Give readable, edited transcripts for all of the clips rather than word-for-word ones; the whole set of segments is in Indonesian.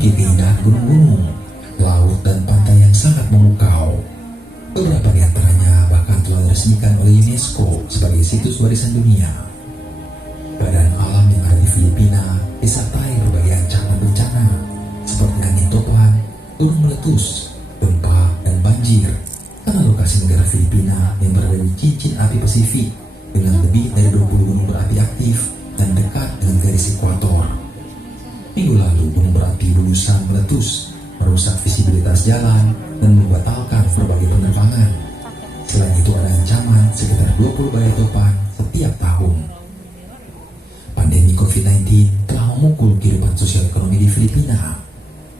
memiliki keindahan gunung-gunung, laut, dan pantai yang sangat memukau. Beberapa di antaranya bahkan telah diresmikan oleh UNESCO sebagai situs warisan dunia. Keadaan alam yang ada di Filipina disertai berbagai ancaman bencana seperti angin topan, gunung meletus, gempa, dan banjir. Karena lokasi negara Filipina yang berada di cincin api Pasifik dengan lebih dari 20 gunung berapi aktif dan dekat dengan garis ekuator. Minggu lalu gunung berapi Lulusan meletus, merusak visibilitas jalan dan membatalkan berbagai penerbangan. Selain itu ada ancaman sekitar 20 badai topan setiap tahun. Pandemi COVID-19 telah memukul kehidupan sosial ekonomi di Filipina.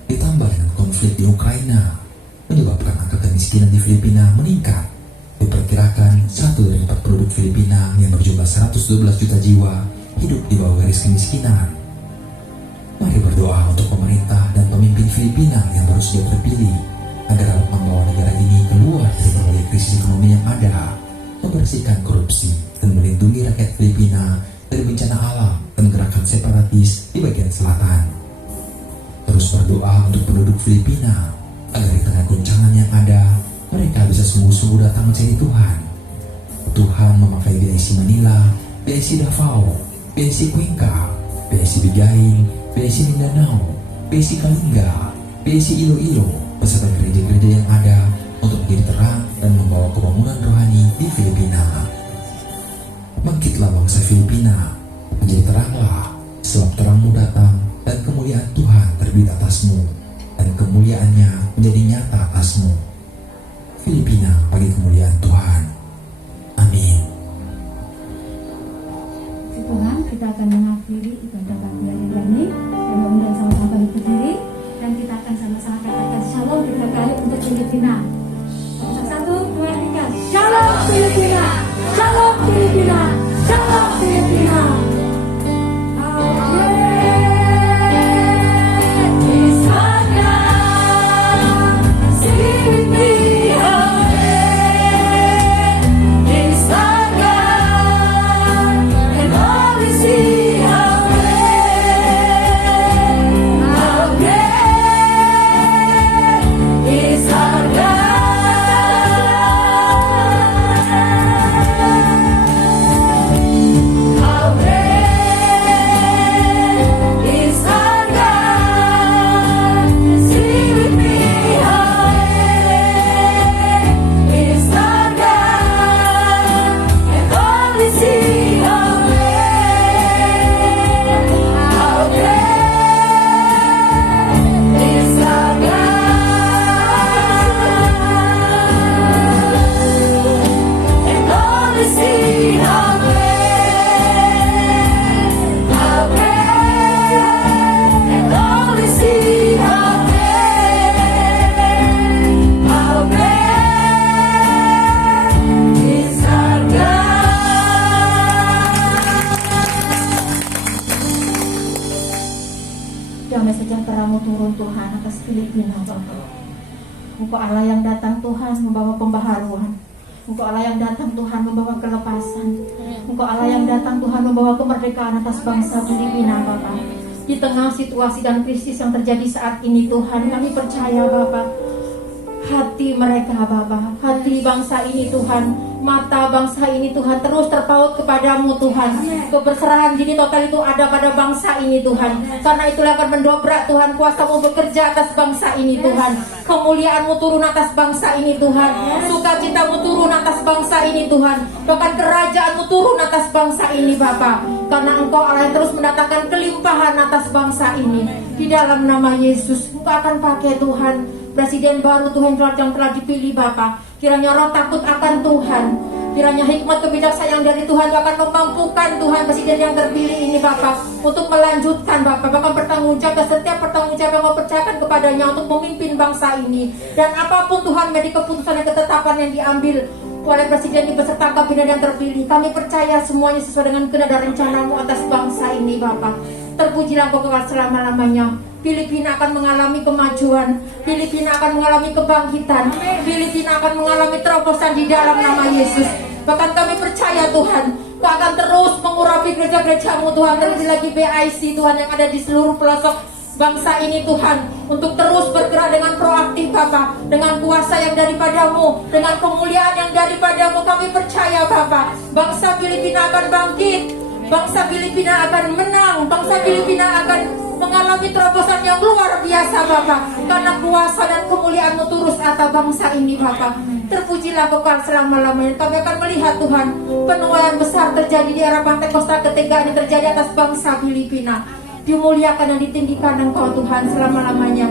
Ditambah dengan konflik di Ukraina, menyebabkan angka kemiskinan di Filipina meningkat. Diperkirakan 1 dari 4 penduduk Filipina yang berjumlah 112 juta jiwa hidup di bawah garis kemiskinan. Mari berdoa untuk pemerintah dan pemimpin Filipina yang baru saja terpilih agar dapat membawa negara ini keluar dari berbagai krisis ekonomi yang ada, membersihkan korupsi, dan melindungi rakyat Filipina dari bencana alam dan gerakan separatis di bagian selatan. Terus berdoa untuk penduduk Filipina agar di tengah guncangan yang ada, mereka bisa sungguh-sungguh datang mencari Tuhan. Tuhan memakai BIC Manila, BIC Davao, BIC Cuenca, BIC Bigayin, BIC Mindanao, BIC Kalinga, BIC Iloilo, beserta gereja-gereja yang ada untuk menjadi terang dan membawa kebangunan rohani di Filipina. Bangkitlah bangsa Filipina, menjadi teranglah, sebab terangmu datang dan kemuliaan Tuhan terbit atasmu, dan kemuliaannya menjadi nyata atasmu. Filipina bagi kemuliaan Tuhan. Amin. Tuhan, kita akan mengakhiri ibadah pagi ini. Kami undang sama-sama balik berdiri dan kita akan sama-sama katakan shalom 3 kali untuk Filipina. 1, 2, 3. Shalom Filipina, shalom Filipina, shalom Filipina. Damai sejahtera-Mu turun Tuhan atas Filipina Bapak. Engkau Allah yang datang Tuhan membawa pembaharuan. Engkau Allah yang datang Tuhan membawa kelepasan. Engkau Allah yang datang Tuhan membawa kemerdekaan atas bangsa Filipina Bapak. Di tengah situasi dan krisis yang terjadi saat ini Tuhan, kami percaya Bapak, hati mereka Bapak, hati bangsa ini Tuhan, mata bangsa ini Tuhan terus terpaut kepadamu Tuhan. Keberserahan diri total itu ada pada bangsa ini Tuhan. Karena itulah akan mendobrak Tuhan kuasa-Mu bekerja atas bangsa ini Tuhan. Kemuliaan-Mu turun atas bangsa ini Tuhan. Sukacita-Mu turun atas bangsa ini Tuhan. Bahkan kerajaan-Mu turun atas bangsa ini Bapa. Karena Engkau Allah yang terus mendatangkan kelimpahan atas bangsa ini. Di dalam nama Yesus Engkau akan pakai Tuhan Presiden baru Tuhan yang telah dipilih Bapa. Kiranya roh takut akan Tuhan, kiranya hikmat kebijaksanaan dari Tuhan akan memampukan Tuhan Presiden yang terpilih ini Bapa untuk melanjutkan Bapa, bahkan bertanggung jawab setiap pertanggung jawab yang kau percayakan kepadanya untuk memimpin bangsa ini. Dan apapun Tuhan menjadi keputusan dan ketetapan yang diambil oleh Presiden ini beserta kabinet yang terpilih, kami percaya semuanya sesuai dengan kehendak dan rencana-Mu atas bangsa ini Bapa. Terpujilah Engkau kekal selama-lamanya. Filipina akan mengalami kemajuan, Filipina akan mengalami kebangkitan, Filipina akan mengalami terobosan di dalam nama Yesus. Bahkan kami percaya Tuhan, Kau akan terus mengurapi gereja-gereja-Mu Tuhan, terlebih lagi BIC Tuhan yang ada di seluruh pelosok bangsa ini Tuhan, untuk terus bergerak dengan proaktif Bapa, dengan kuasa yang daripadamu, dengan kemuliaan yang daripadamu. Kami percaya Bapa, bangsa Filipina akan bangkit, bangsa Filipina akan menang, bangsa Filipina akan mengalami terobosan yang luar biasa Bapa, karena kuasa dan kemuliaan-Mu terus atas bangsa ini Bapa. Terpujilah Kau selama-lamanya. Kami akan melihat Tuhan, penuaian besar terjadi di era Pantekosta ketiga ini terjadi atas bangsa Filipina. Dimuliakan dan ditinggikan Engkau Tuhan selama-lamanya.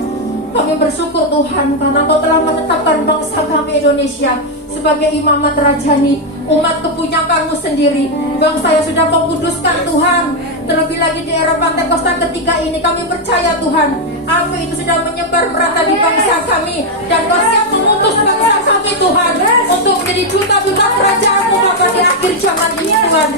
Kami bersyukur Tuhan karena Kau telah menetapkan bangsa kami Indonesia sebagai imamat rajani, umat kepunyakan-Mu sendiri, bangsa yang sudah Kau kuduskan Tuhan. Terlebih lagi di era Pantekosta ketiga ini kami percaya Tuhan, api itu sudah menyebar merata di bangsa kami, dan Kau siap mengutus bangsa kami Tuhan untuk menjadi duta-duta kerajaan-Mu Bapa di akhir zaman ini Tuhan.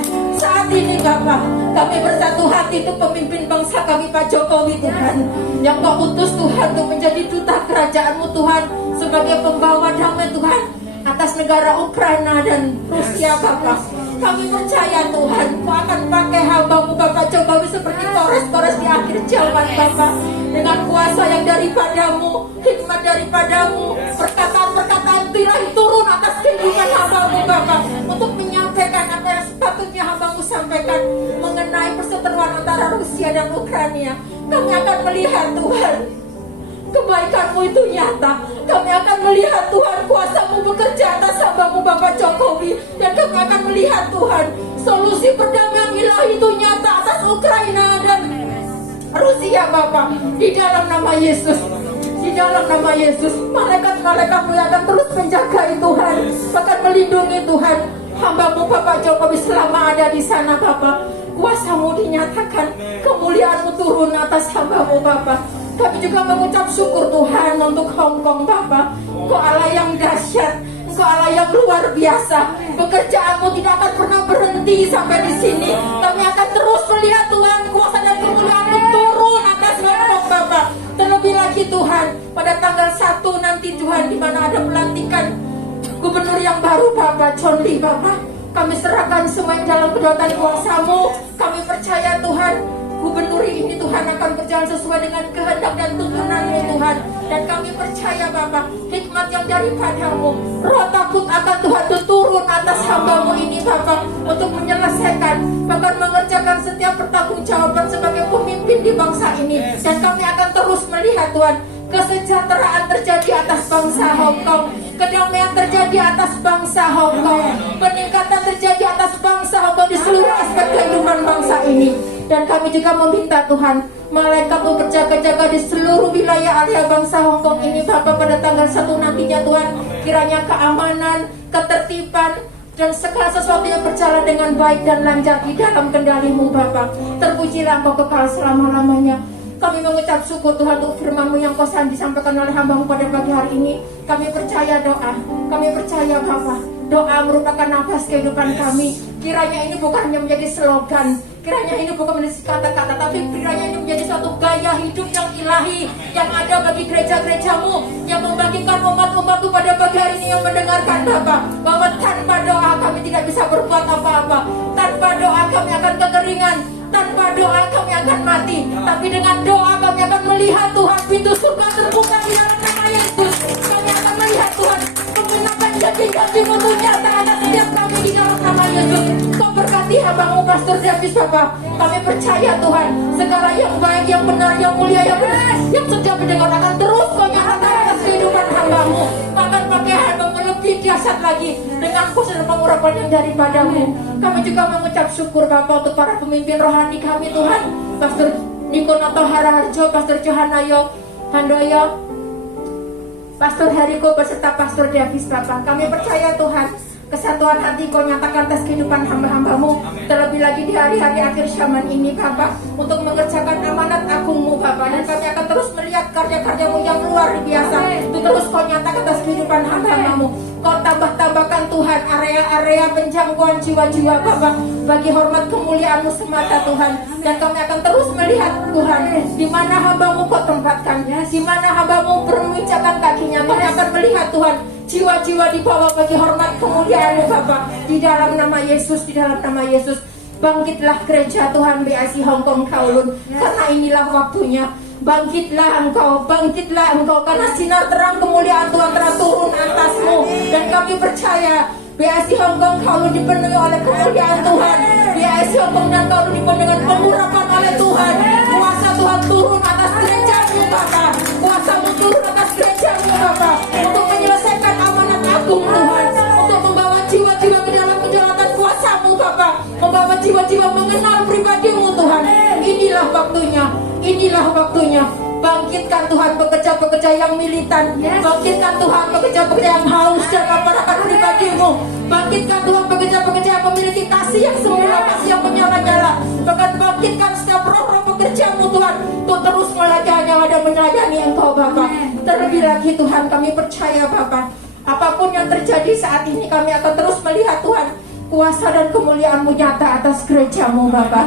Saat ini Bapa, kami bersatu hati untuk pemimpin bangsa kami Pak Jokowi Tuhan, yang Kau utus Tuhan untuk menjadi duta kerajaan-Mu Tuhan, sebagai pembawa damai Tuhan atas negara Ukraina dan Rusia Bapa. Kami percaya Tuhan, Kau akan pakai hamba-Mu Bapak Jokowi seperti Kores-Kores di akhir zaman Bapa, dengan kuasa yang daripadamu, hikmat daripadamu, perkataan-perkataan ilahi turun atas kehidupan hamba-Mu Bapa, untuk menyampaikan apa yang sepatutnya hamba-Mu sampaikan mengenai perseteruan antara Rusia dan Ukraina. Kami akan melihat Tuhan, kebaikan-Mu itu nyata. Kami akan melihat Tuhan, kuasa-Mu bekerja atas hamba-Mu Bapak Jokowi, dan kami akan melihat Tuhan, solusi perdamaian ilahi itu nyata atas Ukraina dan Rusia Bapak. Di dalam nama Yesus, di dalam nama Yesus, malaikat-malaikat-Mu yang akan terus menjagai Tuhan, akan melindungi Tuhan hamba-Mu Bapak Jokowi selama ada di sana Bapak. Kuasa-Mu dinyatakan, kemuliaan-Mu turun atas hamba-Mu Bapak. Kami juga mengucap syukur Tuhan untuk Hong Kong Bapa. Engkau Allah yang dahsyat, Engkau Allah yang luar biasa. Pekerjaan-Mu tidak akan pernah berhenti sampai di sini. Kami akan terus melihat Tuhan, kuasa dan kemuliaan-Mu turun atas Hong Kong Bapa. Terlebih lagi Tuhan, pada tanggal 1 nanti Tuhan, di mana ada pelantikan gubernur yang baru Bapak John Lee Bapak. Kami serahkan semuanya dalam kedaulatan kuasa-Mu. Kami percaya Tuhan, gubernur ini Tuhan akan berjalan sesuai dengan kehendak dan tuntunan-Mu Tuhan. Dan kami percaya Bapa, hikmat yang daripadamu, roh takut akan Tuhan itu turun atas hamba-Mu ini Bapa, untuk menyelesaikan, bahkan mengerjakan setiap pertanggungjawaban sebagai pemimpin di bangsa ini. Dan kami akan terus melihat Tuhan, kesejahteraan terjadi atas bangsa Hong Kong, kedamaian terjadi atas bangsa Hong Kong, peningkatan terjadi atas bangsa Hong Kong di seluruh aspek kehidupan bangsa ini. Dan kami juga meminta Tuhan, malaikat-Mu berjaga-jaga di seluruh wilayah area bangsa Hong Kong ini Bapak, pada tanggal 1 nantinya Tuhan. Kiranya keamanan, ketertiban, dan segala sesuatu yang berjalan dengan baik dan lancar di dalam kendali-Mu Bapak. Terpujilah Engkau kekal selama-lamanya. Kami mengucap syukur Tuhan untuk firman-Mu yang Kau disampaikan oleh hamba-Mu pada pagi hari ini. Kami percaya doa, kami percaya Bapa, doa merupakan nafas kehidupan kami. Kiranya ini bukan hanya menjadi slogan, kiranya ini bukan menjadi kata-kata, tapi kiranya ini menjadi suatu gaya hidup yang ilahi, yang ada bagi gereja-gereja-Mu, yang membagikan umat-umat-Mu pada pagi hari ini yang mendengarkan Bapa, bahwa tanpa doa kami tidak bisa berbuat apa-apa. Tanpa doa kami akan kekeringan, tanpa doa kami akan mati, tapi dengan doa kami akan melihat Tuhan, pintu surga terbuka di dalam nama Yesus. Kami akan melihat Tuhan, penggenapan janji-janji-Mu itu nyata atas setiap kami di dalam nama Yesus. Kau berkati hamba-Mu Pastor Davis Bapak. Kami percaya Tuhan, segala yang baik, yang benar, yang mulia, yang benar, yang sudah mendengar akan terus Kau nyatakan atas kehidupan hamba-Mu. Akan pakai hamba-Mu lebih dahsyat lagi dengan khusus pengurapan yang daripadamu. Kami juga mengucap syukur Bapak untuk para pemimpin rohani kami Tuhan, Pastor Nikonoto Haraharjo, Pastor Johannayo Handoyo, Pastor Hariko beserta Pastor Davis Bapak. Kami percaya Tuhan, kesatuan hati Kau nyatakan atas kehidupan hamba-hamba-Mu, terlebih lagi di hari-hari akhir zaman ini Bapak, untuk mengerjakan amanat agung-Mu Bapak. Dan kami akan terus melihat karya-karya-Mu yang luar biasa, itu terus Kau nyatakan atas kehidupan hamba-hamba-Mu. Kau tambah-tambahkan Tuhan area-area penjangkauan jiwa-jiwa Bapak, bagi hormat kemuliaan-Mu semata Tuhan. Dan kami akan terus melihat Tuhan, di mana hamba-Mu Kau tempatkan, di mana hamba-Mu bermijakan kakinya. Kami akan melihat Tuhan, jiwa-jiwa dibawa bagi hormat kemuliaan-Mu Bapak, di dalam nama Yesus, di dalam nama Yesus. Bangkitlah gereja Tuhan BAC Hong Kong Kowloon, karena inilah waktunya. Bangkitlah engkau karena sinar terang kemuliaan Tuhan telah turun atasmu. Dan kami percaya BAC Hongkong kau dipenuhi oleh kemuliaan Tuhan. BAC Hongkong dan kau dipenuhi dengan pengurapan oleh Tuhan. Kuasa Tuhan turun atas gerejamu Bapa. Kuasamu turun atas gerejamu Bapa, untuk menyelesaikan amanat agung Tuhan, untuk membawa jiwa-jiwa ke dalam kedaulatan kuasamu Bapa, membawa jiwa-jiwa mengenal pribadimu Tuhan. Inilah waktunya. Bangkitkan Tuhan pekerja-pekerja yang militan. Bangkitkan Tuhan pekerja-pekerja yang haus dan lapar pribadimu. Bangkitkan Tuhan pekerja-pekerja yang memiliki kasih yang semula, kasih yang menyala-nyala. Bahkan bangkitkan setiap roh-roh pekerjamu Tuhan, untuk terus melayani Engkau Bapa. Terlebih lagi Tuhan, kami percaya Bapa, apapun yang terjadi saat ini, kami akan terus melihat Tuhan kuasa dan kemuliaan-Mu nyata atas gerejamu Bapa.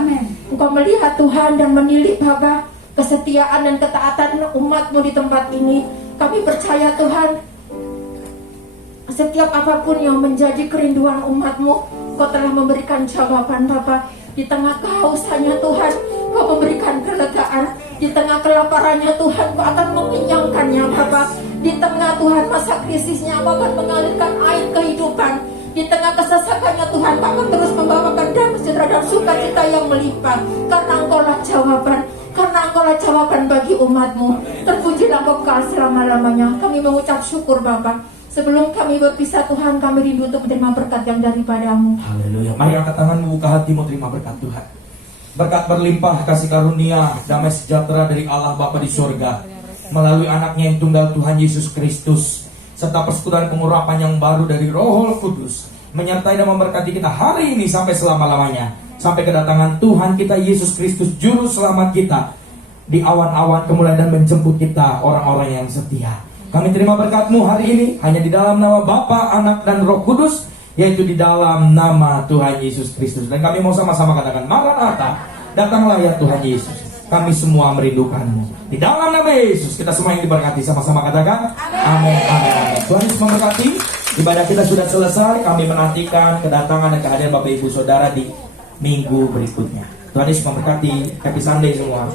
Engkau melihat Tuhan dan menilik Bapa kesetiaan dan ketaatan umat-Mu di tempat ini. Kami percaya Tuhan, setiap apapun yang menjadi kerinduan umat-Mu, Kau telah memberikan jawaban Bapa. Di tengah kehausannya Tuhan, Kau memberikan kelegaan. Di tengah kelaparannya Tuhan, Kau akan mengenyangkannya Bapa. Di tengah Tuhan masa krisisnya, Kau akan mengalirkan air kehidupan. Di tengah kesesakannya Tuhan, Kau akan terus membawakan damai sejahtera dan sukacita yang melimpah. Karena Engkaulah jawaban. Karena Engkaulah jawaban bagi umat-Mu. Terpujilah Engkau kekal selama-lamanya. Kami mengucap syukur Bapa. Sebelum kami berpisah Tuhan, kami rindu untuk menerima berkat yang daripada-Mu. Haleluya. Mari angkat tanganmu, buka hatimu, terima berkat Tuhan. Berkat berlimpah kasih karunia, damai sejahtera dari Allah Bapa di surga, melalui anaknya yang tunggal Tuhan Yesus Kristus, serta persekutuan pengurapan yang baru dari Roh Kudus, menyertai dan memberkati kita hari ini sampai selama-lamanya. Sampai kedatangan Tuhan kita Yesus Kristus, Juru Selamat kita, di awan-awan kemuliaan dan menjemput kita orang-orang yang setia. Kami terima berkat-Mu hari ini hanya di dalam nama Bapa, Anak, dan Roh Kudus, yaitu di dalam nama Tuhan Yesus Kristus. Dan kami mau sama-sama katakan, Maranatha, datanglah ya Tuhan Yesus. Kami semua merindukan-Mu. Di dalam nama Yesus, kita semua yang diberkati, sama-sama katakan, amin, amin, amin. Tuhan Yesus memberkati. Ibadah kita sudah selesai. Kami menantikan kedatangan dan kehadiran Bapak Ibu Saudara di minggu berikutnya. Tuhan Yesus memberkati. Happy Sunday semua.